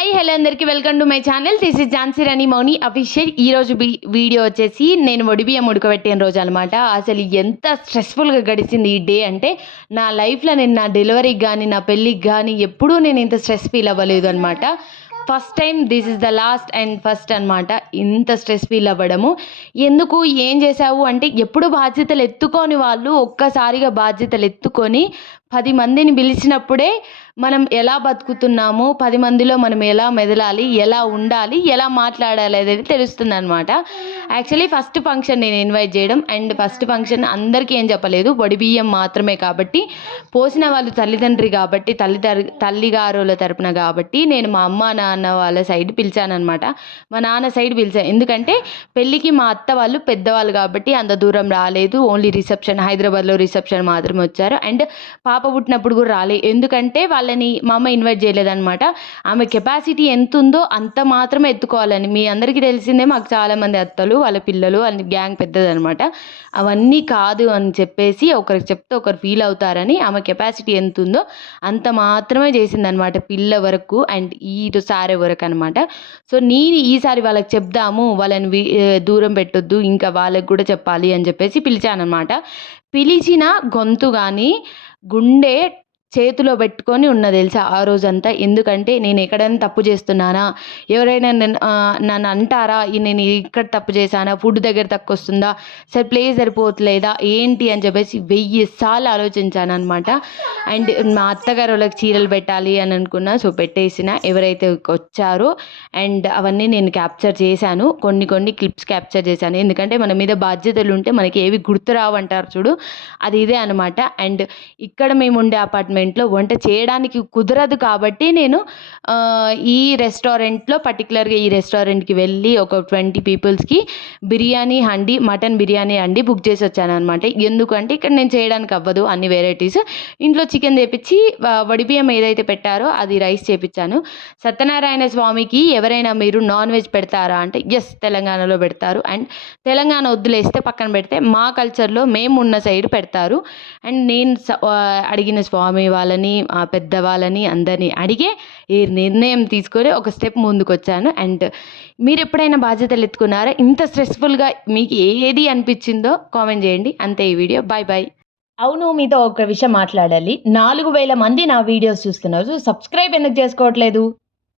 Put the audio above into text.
Hi hello అందరికీ welcome to my channel. This is Jhansi Rani Mouni official. ఈరోజు video వచ్చేసి నేను వడిబియ్యం ఉడకబెట్టిన రోజు అనమాట. అసలు ఎంత స్ట్రెస్ఫుల్గా గడిచింది ఈ డే అంటే, నా లైఫ్లో నేను నా డెలివరీకి కానీ నా పెళ్ళికి కానీ ఎప్పుడూ నేను ఇంత స్ట్రెస్ ఫీల్ అవ్వలేదు అనమాట. First time, this is the last and first అనమాట ఇంత స్ట్రెస్ ఫీల్ అవ్వడము. ఎందుకు, ఏం చేసావు అంటే, ఎప్పుడు బాధ్యతలు ఎత్తుకొని వాళ్ళు ఒక్కసారిగా బాధ్యతలు ఎత్తుకొని 10 మందిని పిలిచినప్పుడే మనం ఎలా బతుకుతున్నాము, 10 మందిలో మనం ఎలా మెదలాలి, ఎలా ఉండాలి, ఎలా మాట్లాడాలి అనేది తెలుస్తుంది అనమాట. యాక్చువల్లీ ఫస్ట్ ఫంక్షన్ నేను ఇన్వైట్ చేయడం, అండ్ ఫస్ట్ ఫంక్షన్ అందరికీ ఏం చెప్పలేదు, వడిబియ్యం మాత్రమే. కాబట్టి పోసిన వాళ్ళు తల్లిదండ్రి కాబట్టి తల్లిగారుల తరపున కాబట్టి నేను మా అమ్మ నాన్న వాళ్ళ సైడ్ పిలిచానమాట. మా నాన్న సైడ్ పిలిచాను ఎందుకంటే పెళ్ళికి మా అత్త వాళ్ళు పెద్దవాళ్ళు కాబట్టి అంత దూరం రాలేదు. ఓన్లీ రిసెప్షన్, హైదరాబాద్లో రిసెప్షన్ మాత్రమే వచ్చారు. అండ్ పాప పుట్టినప్పుడు కూడా రాలేదు, ఎందుకంటే వాళ్ళని మా అమ్మ ఇన్వైట్ చేయలేదన్నమాట. ఆమె కెపాసిటీ ఎంత ఉందో అంత మాత్రమే ఎత్తుకోవాలని. మీ అందరికీ తెలిసిందే, మాకు చాలామంది అత్తలు వాళ్ళ పిల్లలు అని గ్యాంగ్ పెద్దదనమాట. అవన్నీ కాదు అని చెప్పేసి ఒకరికి చెప్తే ఒకరు ఫీల్ అవుతారని ఆమె కెపాసిటీ ఎంత ఉందో అంత మాత్రమే చేసిందనమాట, పిల్ల వరకు అండ్ ఈ సారే వరకు అనమాట. సో నేను ఈసారి వాళ్ళకి చెప్దాము, వాళ్ళని దూరం పెట్టొద్దు, ఇంకా వాళ్ళకి కూడా చెప్పాలి అని చెప్పేసి పిలిచానమాట. పిలిచిన గొంతు కానీ గుండె చేతిలో పెట్టుకొని ఉన్న తెలుసా ఆ రోజంతా. ఎందుకంటే నేను ఎక్కడైనా తప్పు చేస్తున్నానా, ఎవరైనా నన్ను అంటారా, నేను ఇక్కడ తప్పు చేశానా, ఫుడ్ దగ్గర తక్కువ వస్తుందా, సరే ప్లేస్ సరిపోవట్లేదా ఏంటి అని చెప్పేసి 1000 సార్లు ఆలోచించాను అనమాట. అండ్ మా అత్తగారు వాళ్ళకి చీరలు పెట్టాలి అని అనుకున్నా, సో పెట్టేసిన ఎవరైతే వచ్చారో. అండ్ అవన్నీ నేను క్యాప్చర్ చేశాను, కొన్ని క్లిప్స్ క్యాప్చర్ చేశాను. ఎందుకంటే మన మీద బాధ్యతలు ఉంటే మనకి ఏవి గుర్తురావు అంటారు చూడు, అది ఇదే అనమాట. అండ్ ఇక్కడ మేము ఉండే అపార్ట్మెంట్లో వంట చేయడానికి కుదరదు కాబట్టి నేను ఈ రెస్టారెంట్లో, పర్టికులర్గా ఈ రెస్టారెంట్కి వెళ్ళి ఒక 20 పీపుల్స్కి బిర్యానీ హండి, మటన్ బిర్యానీ హండి బుక్ చేసి వచ్చాను అనమాట. ఎందుకంటే ఇక్కడ నేను చేయడానికి అవ్వదు అన్ని వెరైటీస్. ఇంట్లో చికెన్ తెప్పించి వడిబియ్యం ఏదైతే పెట్టారో అది రైస్ చేపించాను. సత్యనారాయణ స్వామికి ఎవరైనా మీరు నాన్ వెజ్ పెడతారా అంటే ఎస్, తెలంగాణలో పెడతారు. అండ్ తెలంగాణ వదిలేస్తే పక్కన పెడితే మా కల్చర్లో మేము ఉన్న సైడ్ పెడతారు. అండ్ నేను అడిగిన స్వామి వాళ్ళని, పెద్దవాళ్ళని అందరినీ అడిగే ఈ నిర్ణయం తీసుకొని ఒక స్టెప్ ముందుకు వచ్చాను. అండ్ మీరు ఎప్పుడైనా బాధ్యతలు ఎత్తుకున్నారా, ఇంత స్ట్రెస్ఫుల్గా మీకు ఏది అనిపించిందో కామెంట్ చేయండి. అంతే ఈ వీడియో. Bye bye. అవును, మీతో ఒక విషయం మాట్లాడాలి. 4000 మంది నా వీడియోస్ చూస్తున్నారు, సబ్స్క్రైబ్ ఎందుకు చేసుకోవట్లేదు?